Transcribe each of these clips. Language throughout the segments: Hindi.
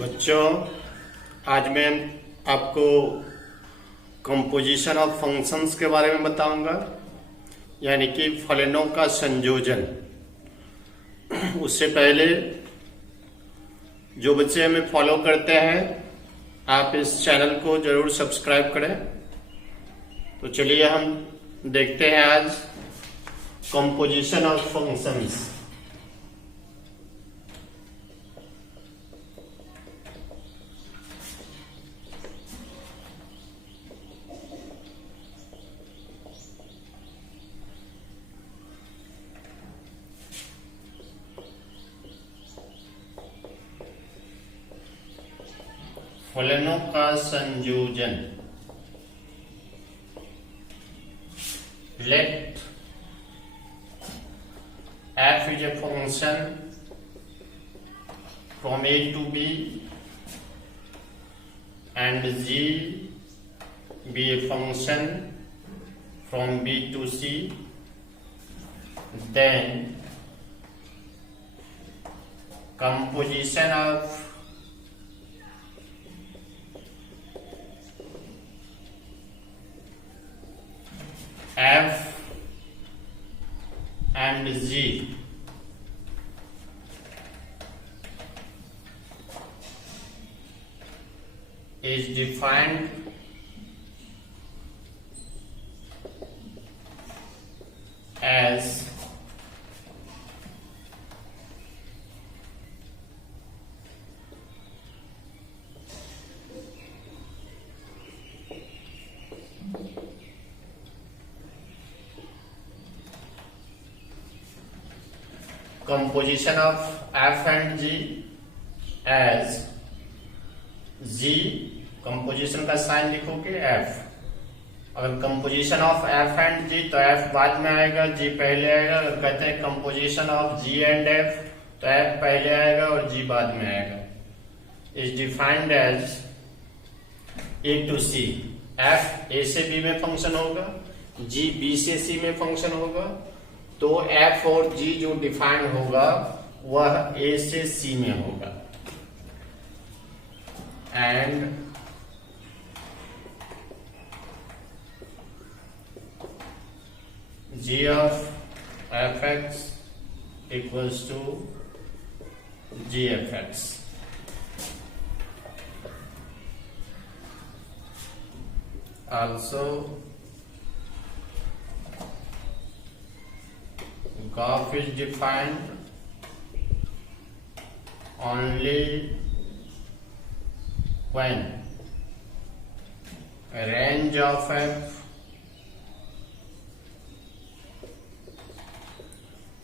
बच्चों, आज मैं आपको कंपोजिशन ऑफ फंक्शंस के बारे में बताऊंगा, यानी कि फलनों का संयोजन। उससे पहले जो बच्चे हमें फॉलो करते हैं, आप इस चैनल को जरूर सब्सक्राइब करें। तो चलिए हम देखते हैं आज कंपोजिशन ऑफ फंक्शंस। फलनों का संयोजन। Let f is a function from a to b and g be a function from b to c, then composition of f and g is defined as composition of f and g as g, composition का साइन लिखोगे f। अगर composition of f and g तो f बाद में आएगा, g पहले आएगा। अगर कहते हैं composition of g and f तो f पहले आएगा और g बाद में आएगा। Is defined as a to c। f a से b में फंक्शन होगा, g b से c में फंक्शन होगा। तो f और g जो डिफाइन होगा वह a से c में होगा। And g of fx equals to gfx। Also graph is defined only when range of f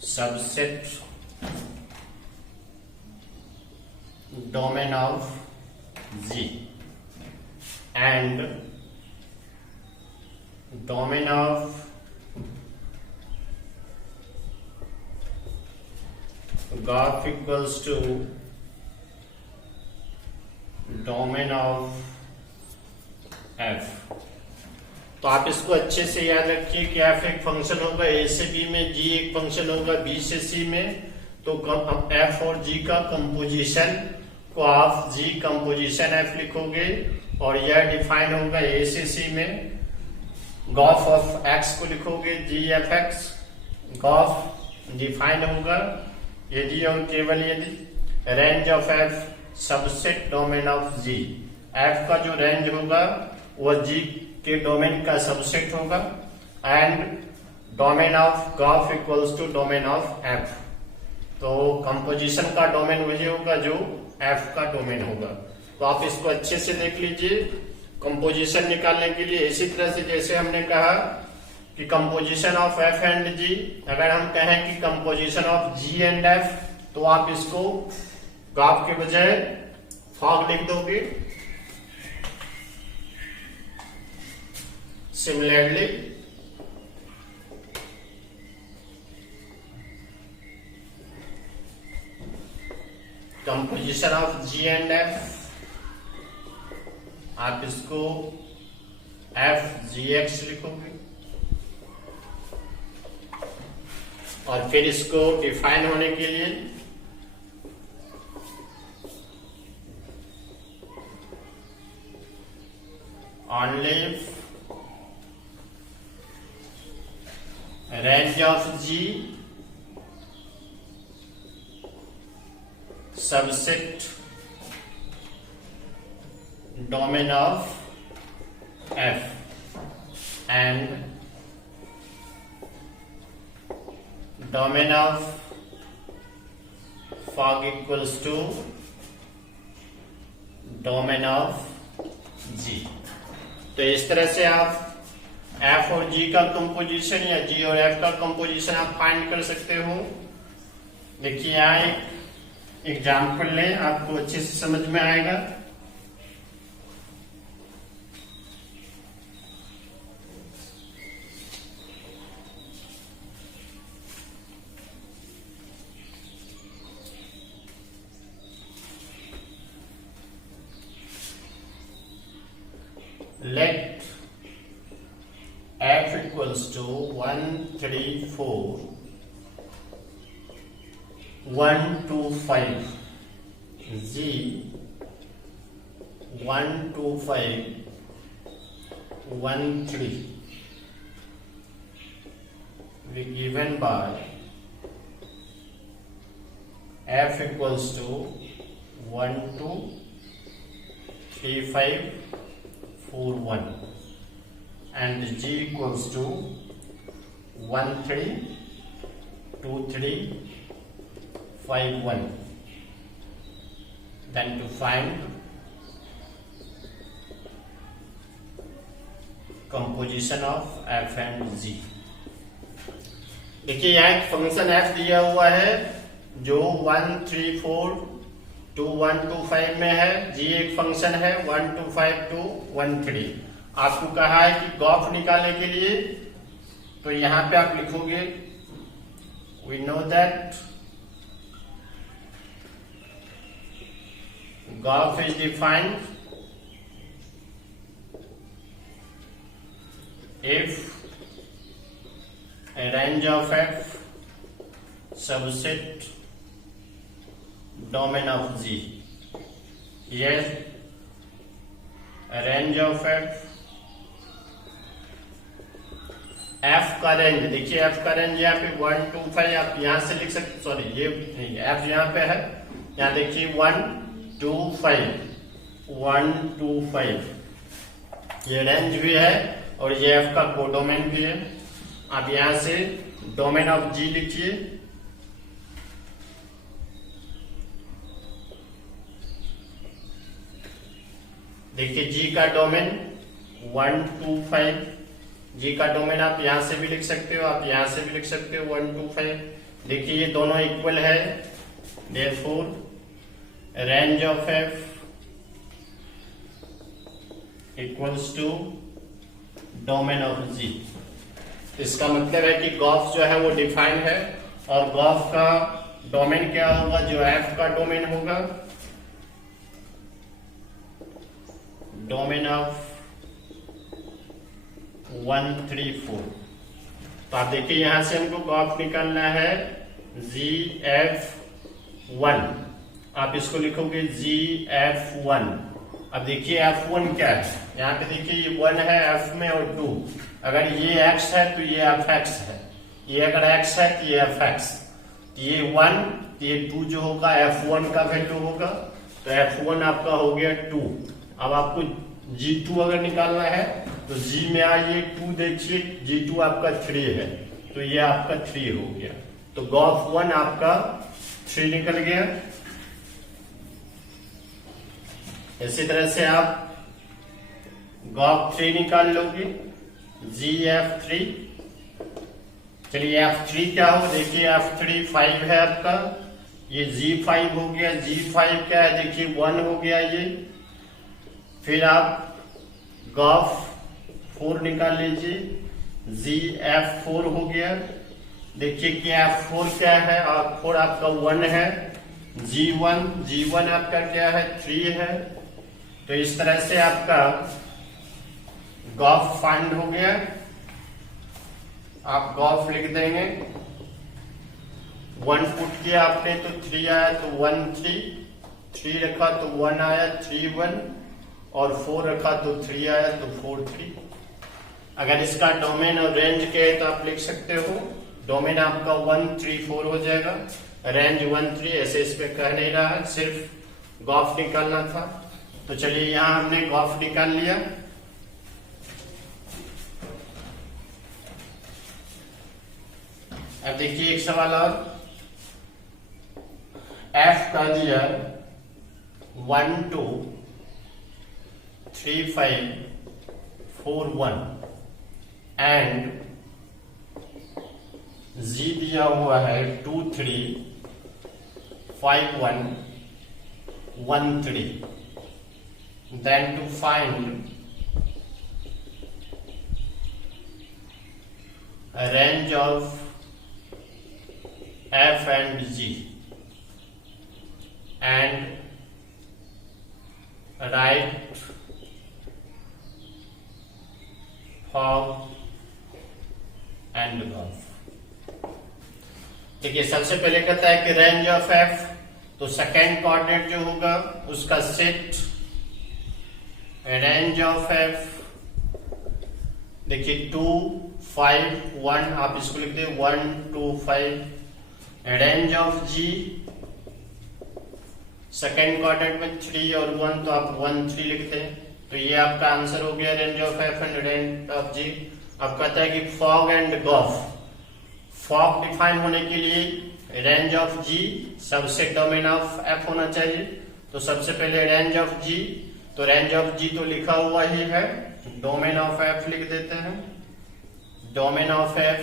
subset domain of g and domain of graph equals to domain of f। तो आप इसको अच्छे से याद रखिए कि f एक फंक्शन होगा a से b में, g एक फंक्शन होगा b से c में। तो f और g का कंपोजिशन को आप g कंपोजिशन f लिखोगे और यह डिफाइन होगा a से c में। ग्राफ ऑफ x को लिखोगे gfx। ग्राफ डिफाइन होगा यदि और केवल यदि range of f subset domain of g। f का जो रेंज होगा वह g के डोमेन का सबसेट होगा। And domain of graph equals to domain of f। तो कंपोजिशन का डोमेन वही होगा जो f का डोमेन होगा। तो आप इसको अच्छे से देख लीजिए। कंपोजिशन निकालने के लिए इसी तरह से जैसे हमने कहा कि composition of f and g, अगर हम कहें कि composition of g and f तो आप इसको ग्राफ के बजाय फॉग लिख दोगे। Similarly composition of g and f आप इसको f gx लिखोगे और फिर इसको डिफाइन होने के लिए only range of G subset domain of F and domain of fog equals to domain of G। तो इस तरह से आप F और G का कंपोजिशन या G और F का कंपोजिशन आप फाइंड कर सकते हो। देखिए यहाँ एक एग्जाम्पल लें, आपको अच्छे से समझ में आएगा। Let F equals to 1, 3, 4, 1, 2, 5, G 1, 2, 5, 1, 3 be given by F equals to 1, 2, 3, 5, 4, 1 and G equals to 1, 3, 2, 3, 5, 1. Then to find composition of F and G। देखिए यहाँ एक फंक्शन F दिया हुआ है जो 1, 3, 4, 2, 1, 2, 5 में है। G एक फंक्शन है 1, 2, 5, 2, 1, 3। आपको कहा है कि गॉफ निकालने के लिए, तो यहां पे आप लिखोगे we know that गॉफ is defined if a range of F subset domain of G। Yes, a range of F का रेंज, देखिए F का रेंज यहाँ पे 1, 2, 5 आप यहां से लिख सकते, सॉरी ये नहीं, F यहाँ पे है, यहाँ देखिए 1, 2, 5, 1, 2, 5 ये रेंज भी है और ये F का कोडोमेन भी है। आप यहां से डोमेन ऑफ G लिखिए। देखिए G का डोमेन 1, 2, 5, G का डोमेन आप यहां से भी लिख सकते हो, आप यहां से भी लिख सकते हो 1, 2, 5। देखिए ये दोनों इक्वल है, therefore range of F equals to domain of G। इसका मतलब है कि गॉफ जो है वो डिफाइन है और गॉफ का डोमेन क्या होगा, जो F का डोमेन होगा, डोमेन ऑफ 1, 3, 4। तो आप देखिए यहां से हमको गॉफ निकालना है GF1। आप इसको लिखोगे GF1। अब देखिए F1 क्या है, यहाँ पे देखिए ये 1 है F में और 2। अगर ये X है तो ये Fx है, ये अगर X है तो ये Fx, ये 1 ये 2 जो होगा F1 का वैल्यू होगा, तो F1 आपका हो गया 2। अब आपको G2 अगर निकालना है तो G में आइए 2, देखिए G2 आपका 3 है, तो ये आपका 3 हो गया। तो गॉफ 1 आपका 3 निकल गया। इसी तरह से आप गॉफ 3 निकाल लोगे, GF3। चलिए F3 क्या हो, देखिए F3 5 है आपका, ये G5 हो गया। G5 क्या है, देखिए 1 हो गया ये। फिर आप गॉफ 4 निकाल लीजिए, GF4 हो गया। देखिए कि F4 क्या है, F4 आपका 1 है। G1 आपका क्या है, 3 है। तो इस तरह से आपका गॉफ फाइंड हो गया। आप गॉफ लिख देंगे, 1 पुट किया आपने तो 3 आया, तो 1, 3 रखा तो 1 आया, 3, 1। और 4 रखा तो 3 आया, तो 4 3। अगर इसका डोमेन और रेंज के है तो आप लिख सकते हो डोमेन आपका 1 3 4 हो जाएगा, रेंज 1 3। ऐसे इस पे कह नहीं रहा है, सिर्फ गॉफ निकालना था। तो चलिए यहां हमने गॉफ निकाल लिया। अब देखिए एक सवाल और, एफ का दिया 1 2 3 5 4 1 एंड जी दिया हुआ है 2 3 5 1 1 3। Then to find range of F and G and write fog and gulf। देखिए सबसे पहले कहता है कि रेंज ऑफ F, तो सेकेंड कोऑर्डिनेट जो होगा उसका सेट रेंज ऑफ F। देखिए 2 5 1, आप इसको लिख दे 1 2 5। Range of G second quadrant में 3 और 1, तो आप 1 3 लिखते हैं। तो ये आपका आंसर हो गया range of F and range of G। अब कहता है कि फॉग एंड गॉफ, फॉग डिफाइन होने के लिए रेंज ऑफ G सबसे डोमेन ऑफ F होना चाहिए। तो सबसे पहले रेंज ऑफ G, तो रेंज ऑफ G तो लिखा हुआ ही है, डोमेन ऑफ F लिख देते हैं। डोमेन ऑफ F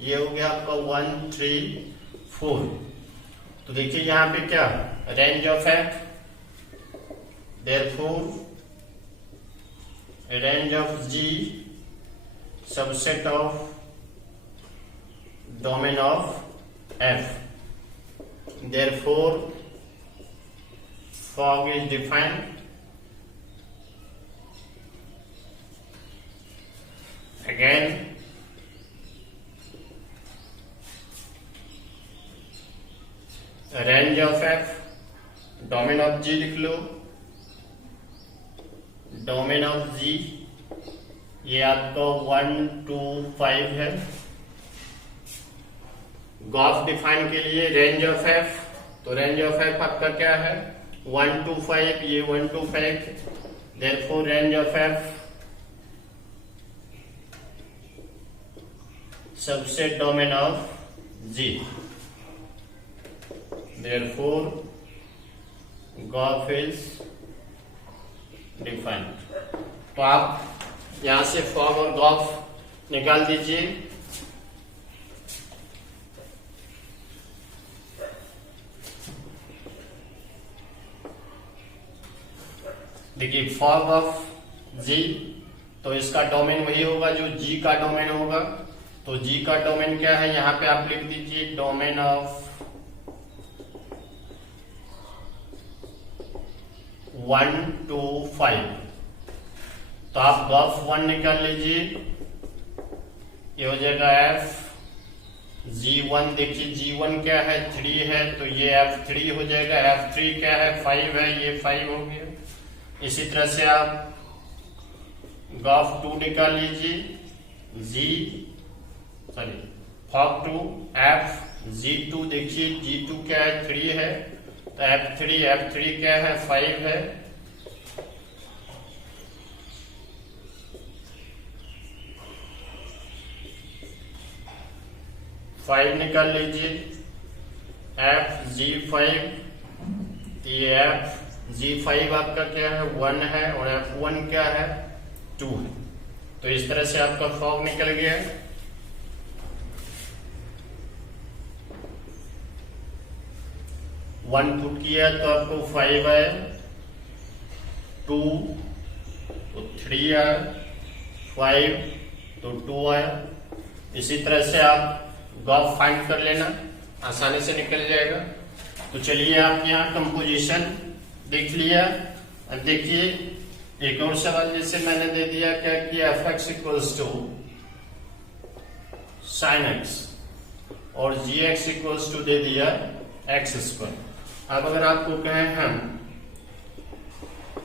ये हो गया आपका 1 3 4। तो देखिए यहां पे क्या range of F, therefore range of G subset of domain of F, therefore fog is defined. Again range of F, domain of G लिख लो। डोमेन ऑफ G ये आपका 1 2 5 है। गॉफ डिफाइन के लिए रेंज ऑफ F, तो रेंज ऑफ F आपका क्या है 1 2 5, ये 1 2 5। Therefore range of F subset domain of G, therefore Gauff is defined. तो आप यहां से फॉग और गॉफ निकाल दीजिए। देखिए फॉग ऑफ G, तो इसका डोमेन वही होगा जो G का डोमेन होगा। तो G का डोमेन क्या है, यहां पे आप लिख दीजिए डोमेन ऑफ 1 2 5। तो आप गॉफ 1 निकाल लीजिए, ये हो जाएगा F G1। देखिए G1 क्या है 3 है, तो ये F3 हो जाएगा। F3 क्या है 5 है, ये 5 हो गया। इसी तरह से आप गॉफ 2 निकाल लीजिए, फॉग 2 F G2। देखिए G2 क्या है 3 है, तो F3 क्या है 5 है। फाइव निकाल लीजिए। F G5, ये F G5 आपका क्या है 1 है, और F1 क्या है 2 है। तो इस तरह से आपका फॉग निकल गया है। वन पुट किया तो आपको 5 आया, 2 तो 3 आया, 5 तो 2 आया। इसी तरह से आप गॉफ फाइंड कर लेना, आसानी से निकल जाएगा। तो चलिए आप यहाँ कंपोजिशन देख लिया। अब देखिए एक और सवाल जैसे मैंने दे दिया क्या कि F X equals to sine X और जी एक्स इक्वल्स टू दे दिया एक्स स्क्वायर। अब अगर आपको कहें हम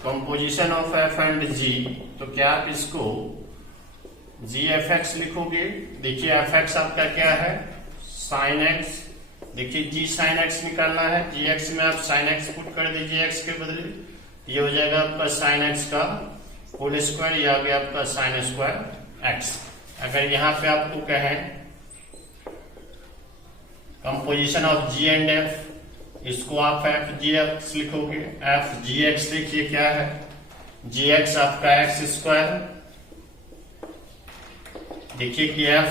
composition of F and G, तो क्या आप इसको जी एफ एक्स लिखोगे। देखिए एफ एक्स आपका क्या है, साइन एक्स। देखिए जी साइन एक्स निकालना है, जी एक्स में आप साइन एक्स पुट कर दीजिए एक्स के बदले, ये हो जाएगा आपका साइन एक्स का होल स्क्वायर, या गया आपका साइन स्क्वायर एक्स। अगर यहां पे आपको कहें composition of G and F, इसको आप एफ जी एक्स लिखोगे। एफ जी एक्स देखिए क्या है, जी एक्स आपका एक्स स्क्वायर। देखिए कि एफ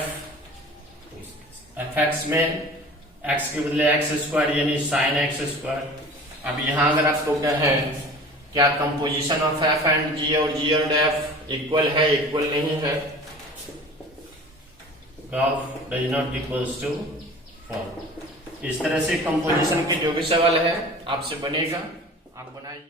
एक्स में एक्स के बदले एक्स स्क्वायर यानी साइन एक्स स्क्वायर। अब यहां अगर आपको कहें क्या composition of F and G और जी एंड एफ इक्वल है, इक्वल नहीं है, graph does not equals to 4। इस तरह से कंपोजिशन के जो भी सवाल है आपसे बनेगा, आप बनाइए।